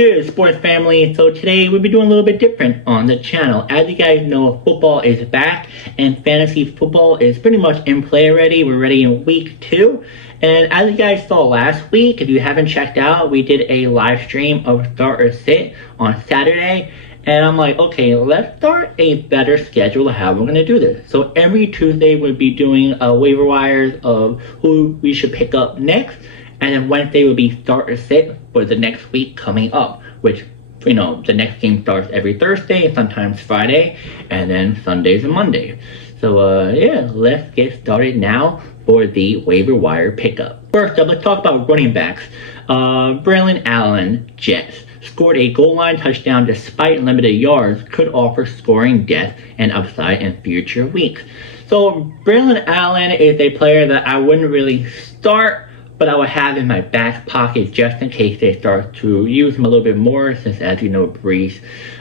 good, sports family? So today we'll be doing a little bit different on the channel. As you guys know, football is back and fantasy football is pretty much in play already. We're ready in week 2. And as you guys saw last week, if you haven't checked out, we did a live stream of Start or Sit on Saturday. And I'm like, okay, let's start a better schedule of how we're going to do this. So every Tuesday we'll be doing waiver wires of who we should pick up next. And then Wednesday will be Start or Sit for the next week coming up, which, the next game starts every Thursday, sometimes Friday, and then Sundays and Mondays. So, let's get started now for the waiver wire pickup. First up, let's talk about running backs. Braelon Allen, Jets, scored a goal line touchdown despite limited yards, could offer scoring depth and upside in future weeks. So, Braelon Allen is a player that I wouldn't really start, but I would have in my back pocket just in case they start to use him a little bit more, since as you know, Breece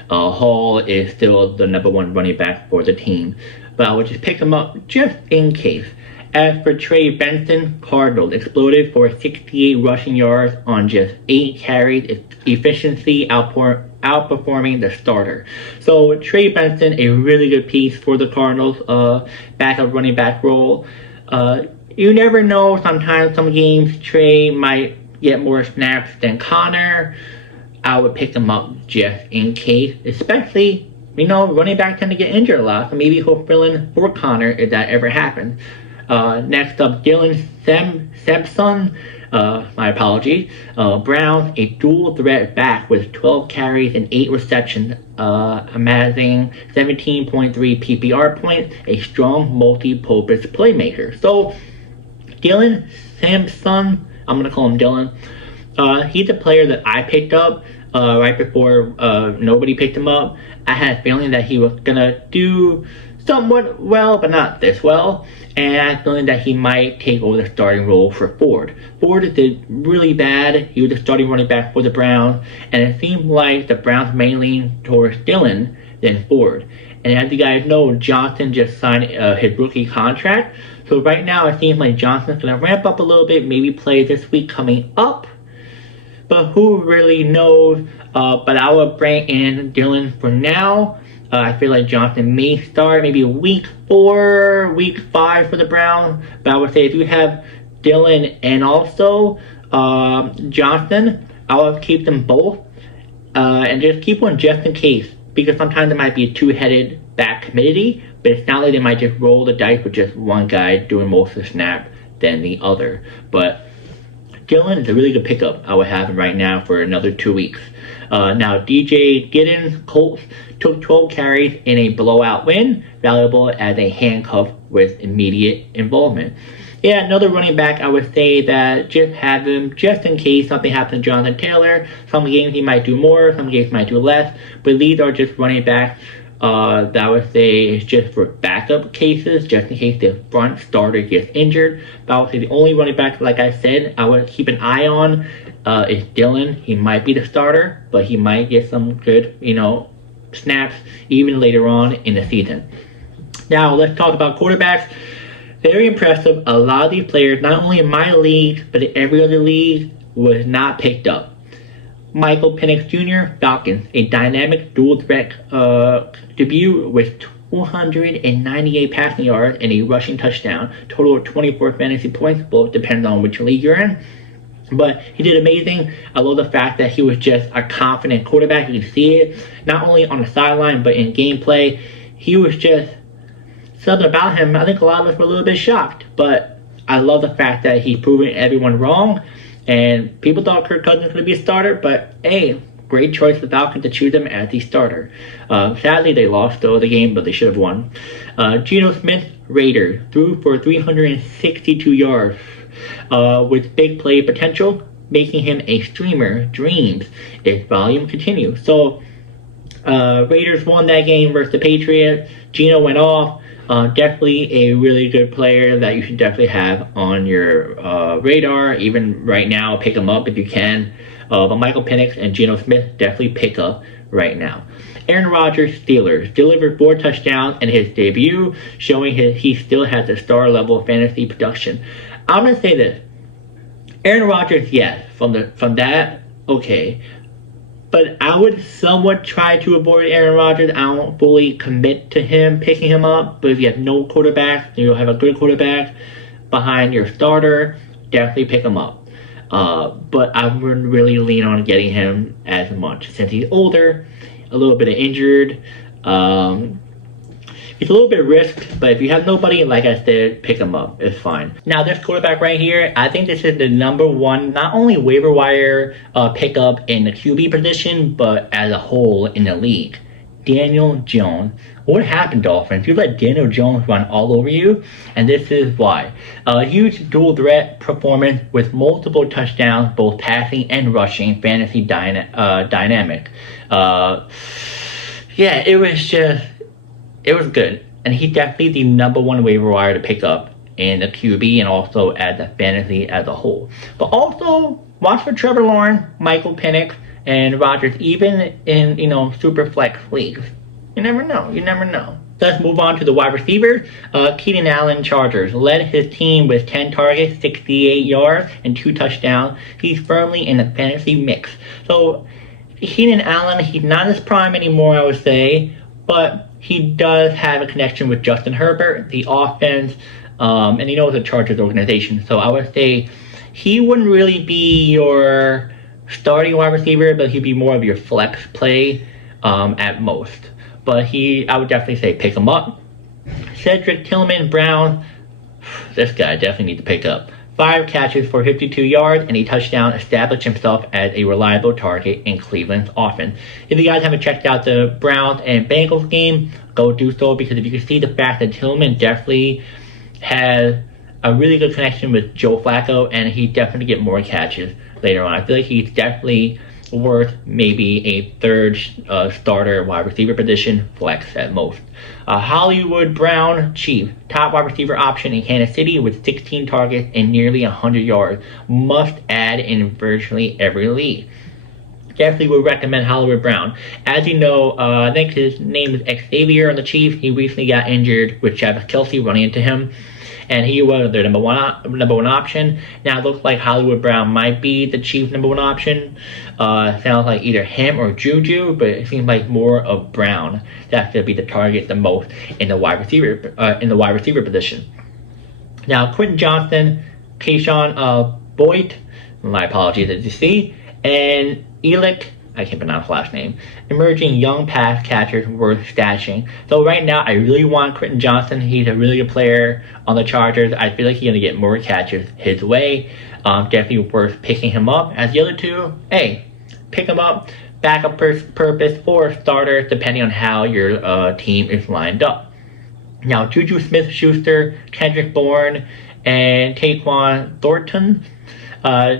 Hall is still the #1 running back for the team. But I would just pick him up just in case. As for Trey, Benson, Cardinals exploded for 68 rushing yards on just 8 carries, efficiency outperforming the starter. So Trey Benson, a really good piece for the Cardinals backup running back role. You never know, sometimes some games Trey might get more snaps than Connor. I would pick him up just in case, especially, running backs tend to get injured a lot, so maybe he'll fill in for Connor if that ever happens. Next up, Dylan Sampson, my apologies. Browns, a dual threat back with 12 carries and 8 receptions, amassing 17.3 PPR points, a strong multi-purpose playmaker. So, Dylan Sampson, I'm going to call him Dylan. He's a player that I picked up right before nobody picked him up. I had a feeling that he was going to do somewhat well, but not this well. And I had a feeling that he might take over the starting role for Ford. Ford did really bad. He was the starting running back for the Browns. And it seemed like the Browns may lean towards Dylan than Ford. And as you guys know, Johnston just signed his rookie contract. So right now, it seems like Johnston's going to ramp up a little bit, maybe play this week coming up. But who really knows? But I will bring in Dylan for now. I feel like Johnston may start maybe week 4, week 5 for the Browns. But I would say if you have Dylan and also Johnston, I will keep them both. And just keep one just in case. Because sometimes it might be a two-headed back committee. But it's not like they might just roll the dice with just one guy doing most of the snap than the other. But Dylan is a really good pickup I would have him right now for another 2 weeks. Now, DJ Giddens, Colts, took 12 carries in a blowout win, valuable as a handcuff with immediate involvement. Yeah, another running back I would say that just have him just in case something happens to Jonathan Taylor. Some games he might do more, some games he might do less, but these are just running backs that I would say is just for backup cases, just in case the front starter gets injured. But I would say the only running back, like I said, I would keep an eye on is Dylan. He might be the starter, but he might get some good, snaps even later on in the season. Now, let's talk about quarterbacks. Very impressive. A lot of these players, not only in my league, but in every other league, was not picked up. Michael Penix Jr., Falcons, a dynamic dual threat debut with 298 passing yards and a rushing touchdown. Total of 24 fantasy points, both depends on which league you're in. But he did amazing. I love the fact that he was just a confident quarterback. You can see it, not only on the sideline, but in gameplay. He was just something about him. I think a lot of us were a little bit shocked. But I love the fact that he's proven everyone wrong. And people thought Kirk Cousins was going to be a starter, but hey, great choice for Falcons to choose him as the starter. Sadly, they lost though the game, but they should have won. Geno Smith, Raiders, threw for 362 yards with big play potential, making him a streamer dreams if volume continues. So Raiders won that game versus the Patriots. Geno went off. Definitely a really good player that you should definitely have on your radar. Even right now, pick him up if you can. But Michael Penix and Geno Smith definitely pick up right now. Aaron Rodgers, Steelers, delivered 4 touchdowns in his debut, showing he still has a star-level fantasy production. I'm going to say this. Aaron Rodgers, yes, from that, okay. But I would somewhat try to avoid Aaron Rodgers. I don't fully commit to him picking him up. But if you have no quarterback, you'll have a good quarterback behind your starter, definitely pick him up. But I wouldn't really lean on getting him as much since he's older, a little bit injured. It's a little bit risked, but if you have nobody, like I said, pick him up. It's fine. Now, this quarterback right here, I think this is the number one, not only waiver wire pickup in the QB position, but as a whole in the league. Daniel Jones. What happened, Dolphins? You let Daniel Jones run all over you, and this is why. A huge dual threat performance with multiple touchdowns, both passing and rushing, fantasy dynamic. Yeah, it was good. And he's definitely the number one waiver wire to pick up in the QB and also as a fantasy as a whole. But also, watch for Trevor Lawrence, Michael Penix, and Rodgers, even in, super flex leagues. You never know. Let's move on to the wide receivers. Keenan Allen, Chargers, led his team with 10 targets, 68 yards, and 2 touchdowns. He's firmly in the fantasy mix. So, Keenan Allen, he's not his prime anymore, I would say, but he does have a connection with Justin Herbert, the offense, and he knows the Chargers organization. So I would say he wouldn't really be your starting wide receiver, but he'd be more of your flex play at most. But I would definitely say pick him up. Cedric, Tillman, Brown, this guy definitely needs to pick up. 5 catches for 52 yards and a touchdown, established himself as a reliable target in Cleveland's offense. If you guys haven't checked out the Browns and Bengals game, go do so, because if you can see the fact that Tillman definitely has a really good connection with Joe Flacco, and he definitely get more catches later on. I feel like he's definitely worth maybe a third starter wide receiver position, flex at most. Hollywood Brown, Chief, top wide receiver option in Kansas City with 16 targets and nearly 100 yards. Must add in virtually every league. Definitely would recommend Hollywood Brown. As you know, I think his name is Xavier on the Chiefs. He recently got injured with Travis Kelce running into him, and he was their number one option. Now it looks like Hollywood Brown might be the Chiefs' number one option. Sounds like either him or Juju, but it seems like more of Brown that's going to be the target the most in the wide receiver position. Now Quentin Johnston, Keyshawn Boyd, my apologies as you see, and Elick, I can't pronounce the last name, emerging young pass catchers worth stashing. So right now, I really want Quentin Johnston. He's a really good player on the Chargers. I feel like he's going to get more catches his way. Definitely worth picking him up. As the other two, hey, pick him up, backup purpose, or starter, depending on how your team is lined up. Now, Juju Smith-Schuster, Kendrick Bourne, and Taquan Thornton,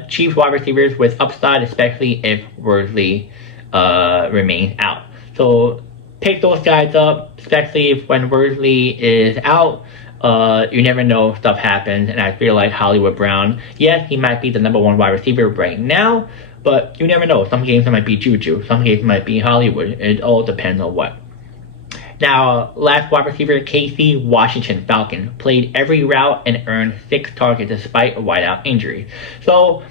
Chiefs wide receivers with upside, especially if Worsley remains out. So pick those guys up, especially if when Worsley is out. You never know, stuff happens, and I feel like Hollywood Brown, yes, he might be the number one wide receiver right now, but you never know. Some games it might be Juju, some games it might be Hollywood. It all depends on what. Now, last wide receiver, Casey Washington Falcon, played every route and earned 6 targets despite a wideout injury. So,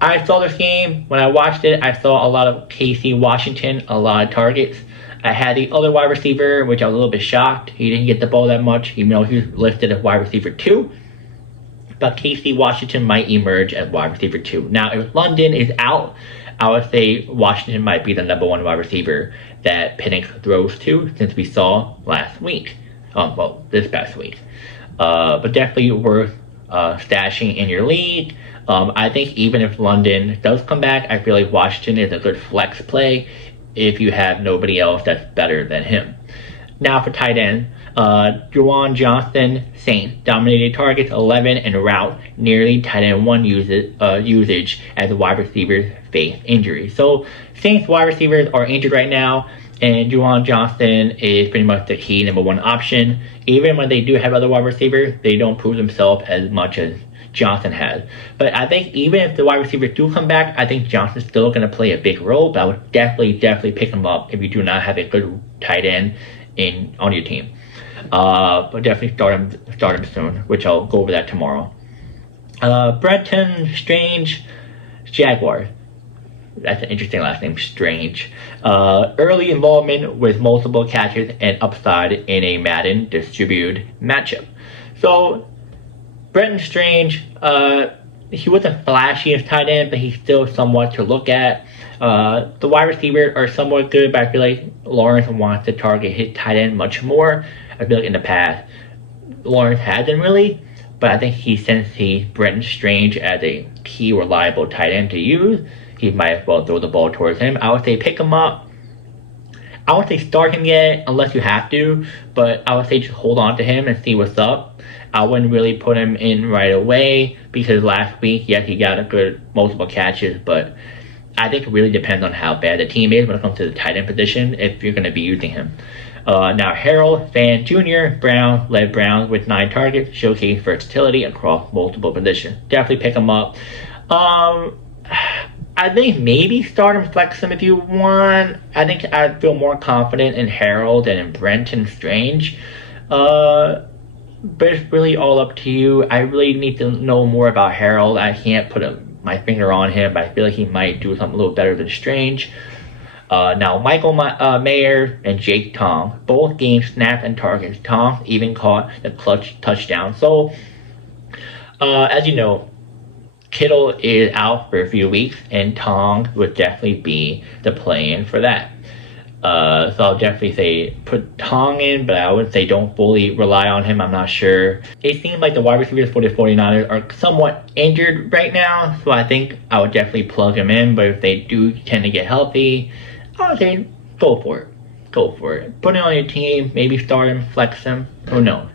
I saw this game. When I watched it, I saw a lot of Casey Washington, a lot of targets. I had the other wide receiver, which I was a little bit shocked. He didn't get the ball that much, even though he was listed as wide receiver 2. But Casey Washington might emerge as wide receiver 2. Now, if London is out, I would say Washington might be the number one wide receiver that Penix throws to, since we saw last week. This past week. But definitely worth stashing in your league. I think even if London does come back, I feel like Washington is a good flex play if you have nobody else that's better than him. Now for tight end, Juwan, Johnston, Saints, dominated targets 11 and route, nearly tight end 1 usage as wide receivers face injuries. So Saints wide receivers are injured right now, and Juwan Johnston is pretty much the key number 1 option. Even when they do have other wide receivers, they don't prove themselves as much as Johnston has. But I think even if the wide receivers do come back, I think Johnston's still going to play a big role, but I would definitely pick him up if you do not have a good tight end on your team. But definitely start him soon, which I'll go over that tomorrow. Brenton, Strange, Jaguars. That's an interesting last name, Strange. Early involvement with multiple catches and upside in a Madden distributed matchup. So, Brenton Strange, he wasn't flashy as tight end, but he's still somewhat to look at. The wide receivers are somewhat good, but I feel like Lawrence wants to target his tight end much more. I feel like in the past, Lawrence hasn't really, but I think he sees Brenton Strange as a key, reliable tight end to use. He might as well throw the ball towards him. I would say pick him up. I would say start him yet, unless you have to, but I would say just hold on to him and see what's up. I wouldn't really put him in right away because last week, yes, he got a good multiple catches, but I think it really depends on how bad the team is when it comes to the tight end position if you're going to be using him. Now, Harold Fan Jr. Brown led Browns with 9 targets, showcased versatility across multiple positions. Definitely pick him up. I think maybe start him, flex him if you want. I think I feel more confident in Harold than in Brenton Strange. But it's really all up to you. I really need to know more about Harold. I can't put my finger on him, but I feel like he might do something a little better than Strange. Now, Michael Mayer and Jake Tong both gained snaps and targets. Tong even caught the clutch touchdown. So, as you know, Kittle is out for a few weeks, and Tong would definitely be the play-in for that. So I'll definitely say put Tong in, but I would say don't fully rely on him. I'm not sure. It seems like the wide receivers for the 49ers are somewhat injured right now, so I think I would definitely plug him in, but if they do tend to get healthy, I would say go for it. Go for it. Put it on your team, maybe start him, flex him, who knows.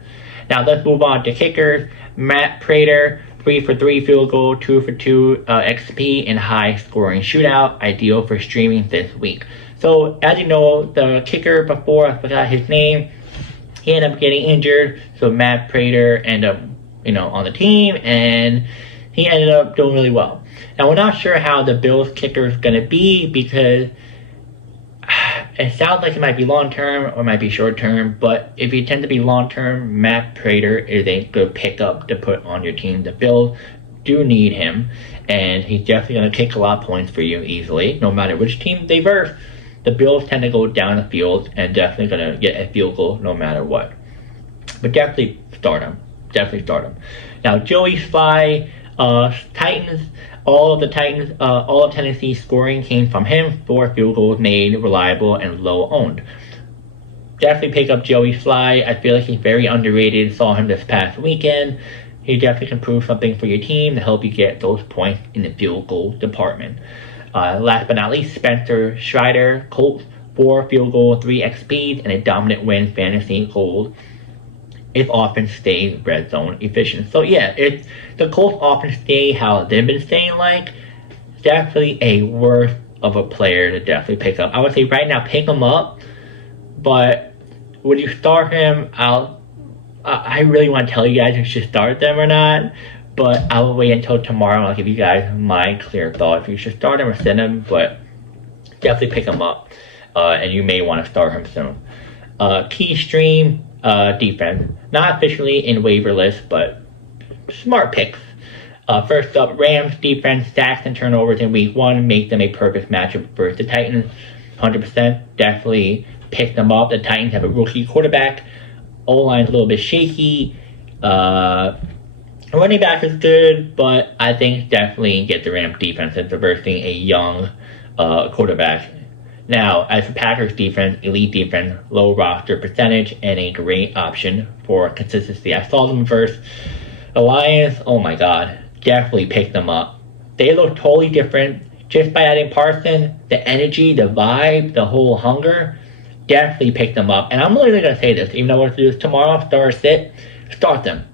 Now let's move on to kickers. Matt Prater, 3 for 3 field goal, 2 for 2 XP in high scoring shootout, ideal for streaming this week. So as you know, the kicker before, I forgot his name, he ended up getting injured. So Matt Prater ended up, on the team, and he ended up doing really well. Now we're not sure how the Bills kicker is going to be because it sounds like it might be long term or it might be short term, but if you tend to be long term, Matt Prater is a good pickup to put on your team. The Bills do need him, and he's definitely going to kick a lot of points for you easily, no matter which team they verse. The Bills tend to go down the field and definitely going to get a field goal no matter what. But definitely start him. Definitely start him. Now, Joey Slye, Titans. All of Tennessee's scoring came from him. 4 field goals made, reliable, and low owned. Definitely pick up Joey Slye. I feel like he's very underrated. Saw him this past weekend. He definitely can prove something for your team to help you get those points in the field goal department. Last but not least, Spencer Strider, Colts, 4 field goal, 3 XPs, and a dominant win fantasy gold if offense stays red zone efficient. So yeah, if the Colts offense stay how they've been staying like, definitely a worth of a player to definitely pick up. I would say right now pick him up, but would you start him? I really want to tell you guys if you should start them or not, but I will wait until tomorrow and I'll give you guys my clear thought if you should start him or send him, but definitely pick him up, and you may want to start him soon. Key stream defense, not officially in waiver list, but smart picks. First up, Rams defense, sacks and turnovers in week 1 make them a perfect matchup versus the Titans. 100%, definitely pick them up. The Titans have a rookie quarterback. O-line's a little bit shaky. Running back is good, but I think definitely get the Rams defense into versus a young quarterback. Now, as for Packers defense, elite defense, low roster percentage, and a great option for consistency. I saw them versus the Lions. Oh my god, definitely pick them up. They look totally different just by adding Parson, the energy, the vibe, the whole hunger. Definitely pick them up. And I'm literally going to say this, even though I want to do this tomorrow, start or sit, start them.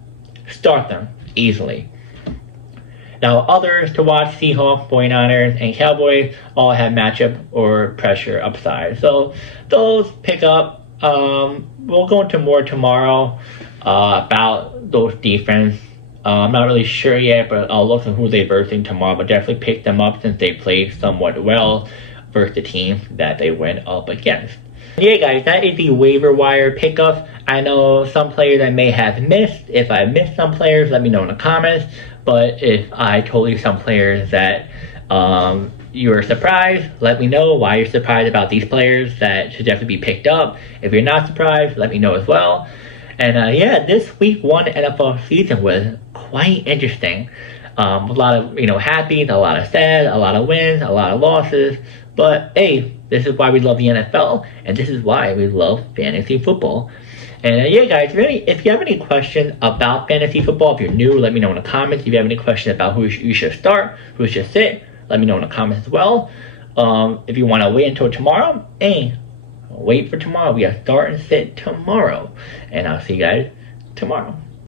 Start them easily. Now, others to watch, Seahawks, 49ers, and Cowboys all have matchup or pressure upside. So those pick up. We'll go into more tomorrow about those defense. I'm not really sure yet, but I'll look at who they're versing tomorrow. But definitely pick them up since they play somewhat well versus the team that they went up against. Yeah, guys, that is the waiver wire pickup. I know some players I may have missed. If I missed some players, let me know in the comments. But if I told you some players that you're surprised, let me know why you're surprised about these players that should definitely be picked up. If you're not surprised, let me know as well. And this week 1 NFL season was quite interesting. A lot of happy, a lot of sad, a lot of wins, a lot of losses. But hey, this is why we love the NFL, and this is why we love fantasy football. And guys, really, if you have any questions about fantasy football, if you're new, let me know in the comments. If you have any questions about who you should start, who should sit, let me know in the comments as well. If you want to wait until tomorrow, hey, wait for tomorrow. We have start and sit tomorrow. And I'll see you guys tomorrow.